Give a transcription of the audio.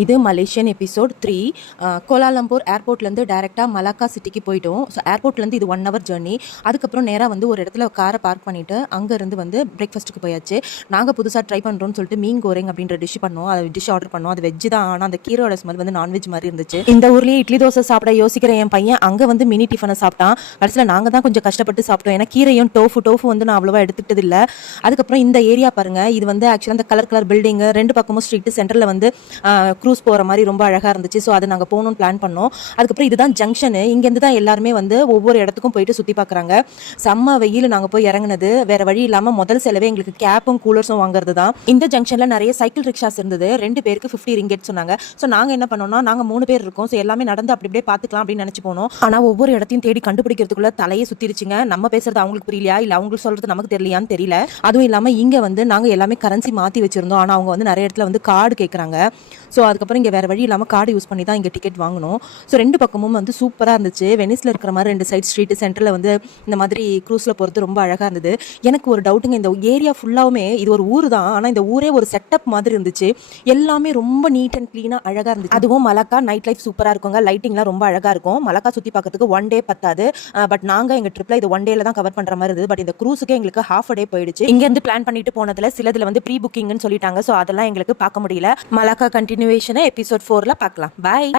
இது Malaysian episode 3. Kuala Lumpur ஏர்போர்ட்லேருந்து டேரெக்டாக Malacca சிட்டிக்கு போயிட்டோம். ஸோ ஏர்போர்ட்லேருந்து இது 1 hour ஜர்னி. அதுக்கப்புறம் நேராக வந்து ஒரு இடத்துல காரை பார்க் பண்ணிவிட்டு அங்கேருந்து வந்து பிரேக்ஃபாஸ்ட்டுக்கு போயாச்சு. நாங்கள் புதுசாக ட்ரை பண்ணுறோம்னு சொல்லிட்டு மீன் கோரிங் அப்படின்ற டிஷ் பண்ணோம். அது டிஷ் ஆர்டர் பண்ணோம். அது வெஜ்ஜு தான், ஆனால் அந்த கீரோட ஸ்மெல் வந்து நான்வெஜ் மாதிரி இருந்துச்சு. இந்த ஊர்லேயே இட்லி தோசை சாப்பிட யோசிக்கிற என் பையன் அங்கே வந்து மினி டிஃபனை சாப்பிட்டான். கடைசியில் நாங்கள் தான் கொஞ்சம் கஷ்டப்பட்டு சாப்பிட்டோம். ஏன்னா கீரையும் டோஃபு வந்து நான் அவ்வளோவா எடுத்துக்கிட்டது இல்லை. அதுக்கப்புறம் இந்த ஏரியா பாருங்கள், இது வந்து ஆக்சுவலாக அந்த கலர் பில்டிங்கு, 2 பக்கமும் ஸ்ட்ரீட்டு, சென்டரில் வந்து க்ரூஸ் போகிற மாதிரி ரொம்ப அழகாக இருந்துச்சு. ஸோ அது நாங்கள் போகணும்னு பிளான் பண்ணோம். அதுக்கப்புறம் இதுதான் ஜங்ஷனு. இங்கேருந்து தான் எல்லாருமே வந்து ஒவ்வொரு இடத்துக்கும் போயிட்டு சுற்றி பார்க்குறாங்க. செம்ம வெயில் நாங்கள் போய் இறங்குனது. வேறு வழி இல்லாமல் முதல் செலவே எங்களுக்கு கேப்பும் கூலர்ஸும் வாங்குறது தான். இந்த ஜங்ஷனில் நிறைய சைக்கிள் ரிக்ஷாஸ் இருந்தது. 2 பேருக்கு 50 ringgit சொன்னாங்க. ஸோ நாங்கள் என்ன பண்ணோம்னா, நாங்கள் 3 பேர் இருக்கோம். ஸோ எல்லாமே நடந்து அப்படியே பார்த்துக்கலாம் அப்படின்னு நினச்சி போனோம். ஆனால் ஒவ்வொரு இடத்தையும் தேடி கண்டுபிடிக்கிறதுக்குள்ள தலையே சுற்றிருச்சுங்க. நம்ம பேசுறது அவங்களுக்கு புரியலையா, இல்லை அவங்களுக்கு சொல்கிறது நமக்கு தெரியலையான்னு தெரியல. அதுவும் இல்லாமல் இங்கே வந்து நாங்கள் எல்லாமே கரன்சி மாற்றி வச்சுருந்தோம். ஆனால் அவங்க வந்து நிறைய இடத்துல வந்து கார்டு கேட்குறாங்க. ஸோ அதுக்கப்புறம் இங்கே வேறு வழி இல்லாமல் கார்டு யூஸ் பண்ணி தான் இங்கே டிக்கெட் வாங்கணும். ஸோ 2 பக்கமும் வந்து சூப்பராக இருந்துச்சு. வெனிஸில் இருக்கிற மாதிரி 2 சைட் ஸ்ட்ரீட்டு, சென்டரில் வந்து இந்த மாதிரி க்ரூஸில் போகிறது ரொம்ப அழகாக இருந்தது. எனக்கு ஒரு டவுட்டுங்க, இந்த ஏரியா ஃபுல்லாகவுமே இது ஒரு ஊர் தான், ஆனால் இந்த ஊரே ஒரு செட்டப் மாதிரி இருந்துச்சு. எல்லாமே ரொம்ப நீட் அண்ட் க்ளீனாக அழகாக இருந்துச்சு. அதுவும் மலாக்கா நைட் லைஃப் சூப்பராக இருக்குங்க. லைட்டிங்லாம் ரொம்ப அழகாக இருக்கும். மலாக்கா சுற்றி பார்க்கறதுக்கு 1 day பத்தாது. பட் நாங்கள் எங்கள் ட்ரிப்பில் இது 1 dayல தான் கவர் பண்ணுற மாதிரி இருந்தது. பட் இந்த க்ரூஸுக்கே எங்களுக்கு half a day போயிடுச்சு. இங்கேருந்து பிளான் பண்ணிட்டு போனதில் சிலதில் வந்து ப்ரீ புக்கிங்னு சொல்லிட்டாங்க. ஸோ அதெல்லாம் எங்களுக்கு பார்க்க முடியல. மலாக்கா கண்டினியூவேஷனை எபிசோட் 4ல பார்க்கலாம். பாய்.